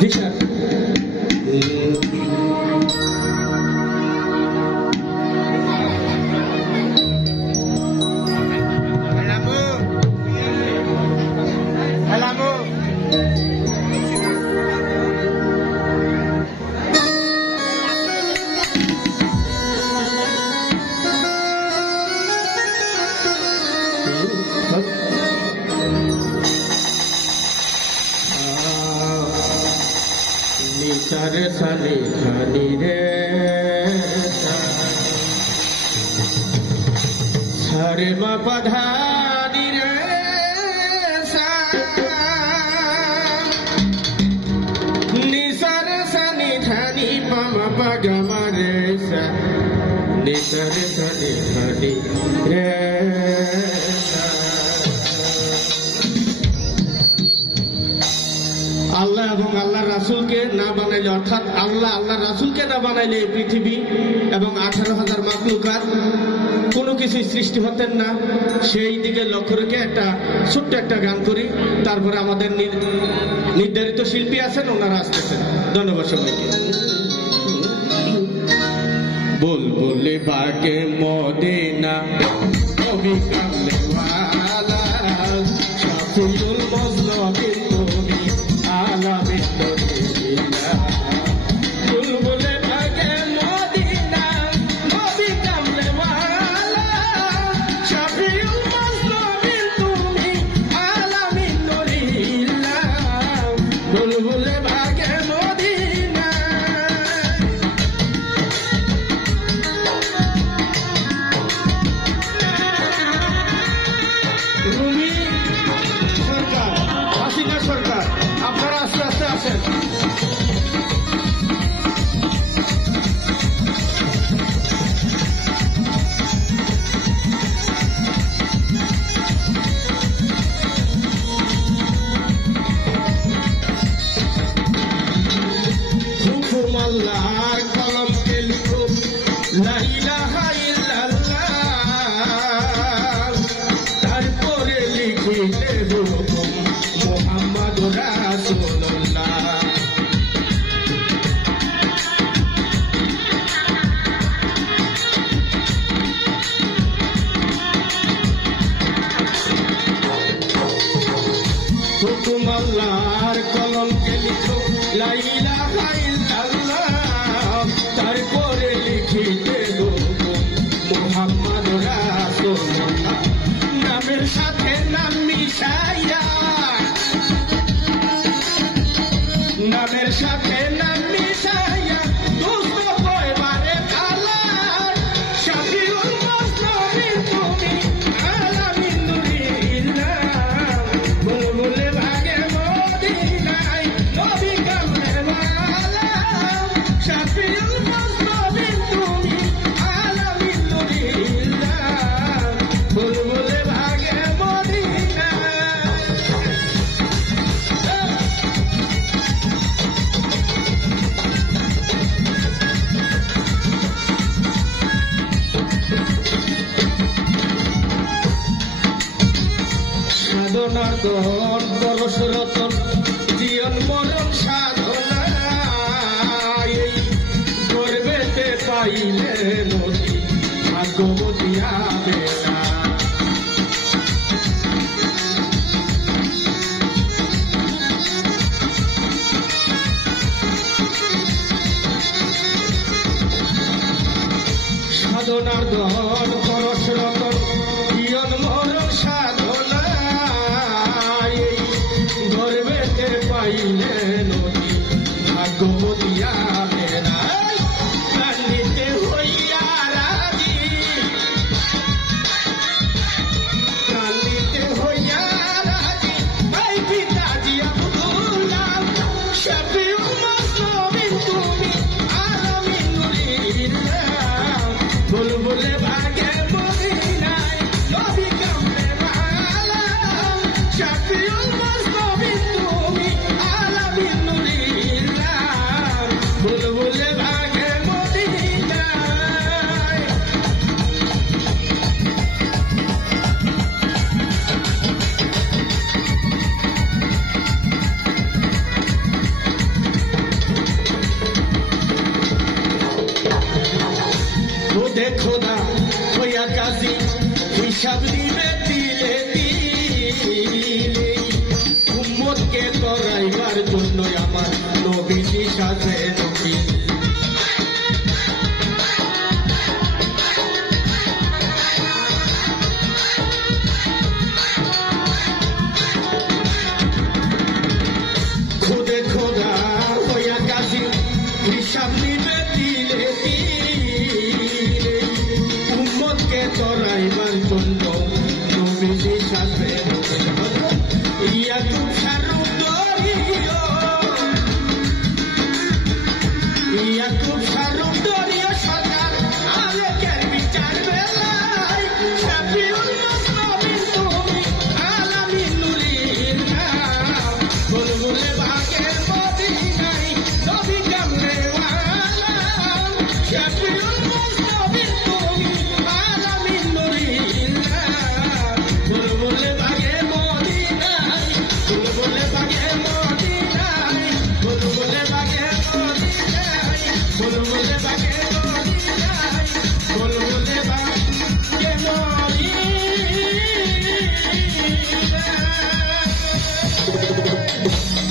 জি sir. সারে সানি খানি রে সারে বাবা ধানি রে নিসারে সানি খানি পামা পাগামা রে সা নিসারে সানি খানি রে আল্লাহ এবং আল্লাহ রাসূলকে না বানাইলে, অর্থাৎ আল্লাহ রাসূলকে না বানাইলে এই পৃথিবী এবং 18,000 মাখলুকাত কোনো কিছুই সৃষ্টি হতেন না। সেই দিকে লক্ষ্য রেখে ছোট্ট একটা গান করি, তারপরে আমাদের নির্ধারিত শিল্পী আছেন, ওনারা আসতেছেন। ধন্যবাদ সবাইকে। বুলবুলে বাগে মদিনা কবি কামলে ওয়ালা শাফিউল মুজলামিন কবি আলামিন দুনিয়া। বুলবুলে বাগে মদিনা কবি কামলে ওয়ালা শাফিউল মুজলামিন তুমি আলামিন দুনিয়া। বুলবুলে বাগে মদিনা। সরকার আপনারা আস্তে আস্তে আসেন। হুকুম আল্লাহর কলমকে লিখো লা ইলাহা ইল্লাল্লাহ, তারপরে লিখিতে হুকুম মুহাম্মাদুর রাসূলুল্লাহ। হুকুম আল্লাহর কলমকে লিখো লা ইলাহা ইল্লাল্লাহ, তারপরে লিখিতে হুকুম মুহাম্মাদুর রাসূলুল্লাহ। নামের সাথে নাম মিশাইয়া, নামের সাথে নাম মিশাইয়া দুষ্ট পয়বারে খালা শাফিউল মুজলামিন তুমি আলামিন দুনিয়া। বুলবুলে ভাগে মদিনায় নবী কামলে ওয়ালা শাফিউল মুজলামিন তুমি আলামিন দুনিয়া। বুলবুলে ভাগে মদিনায়। সাধনার দন পরশরতন জীবন মরণ সাধনা, এই গর্বেতে পাইলে নদী ভাগ্যবতী হবে না। সাধনার দন পরশরতন জীবন মরণ সাধনা, এই গর্বেতে পাইলে নদী ভাগ্যবতী হবে না। কান্দিতে হইয়া রাজি, কান্দিতে হইয়া রাজি ভাই পিতাজি আব্দুল্লাহ শাফিউল মুজলামিন তুমি আলামিন দুনিয়া। বুলবুলে ভাগে মদিনায় নবী কামলে ওয়ালা শাফিউল মুজলামিন তুমি আলামিন দুনিয়া। বুলবুলে ভাগে মদিনায়। কাছে হিসাব নিবে দিলে দিলে উম্মতকে করাইবার জন্য আমার নবীজি সাথে নবী খুদে খোদা হইয়া কাছে হিসাব নিবে দিলে দিলে উম্মতকে করাইবার জন্য নবীজি সাথে ইয়াকুব শারুফ দরিও ইয়াকুব শারুফ দরিও সরকার আলেকের বিচার বেলায় শাফিউল মুসলিমিন তুমি আলামিনুলির নাম বুলবুলে ভাগের মদিনায় নবী কামড়েওয়ালা শাফিউল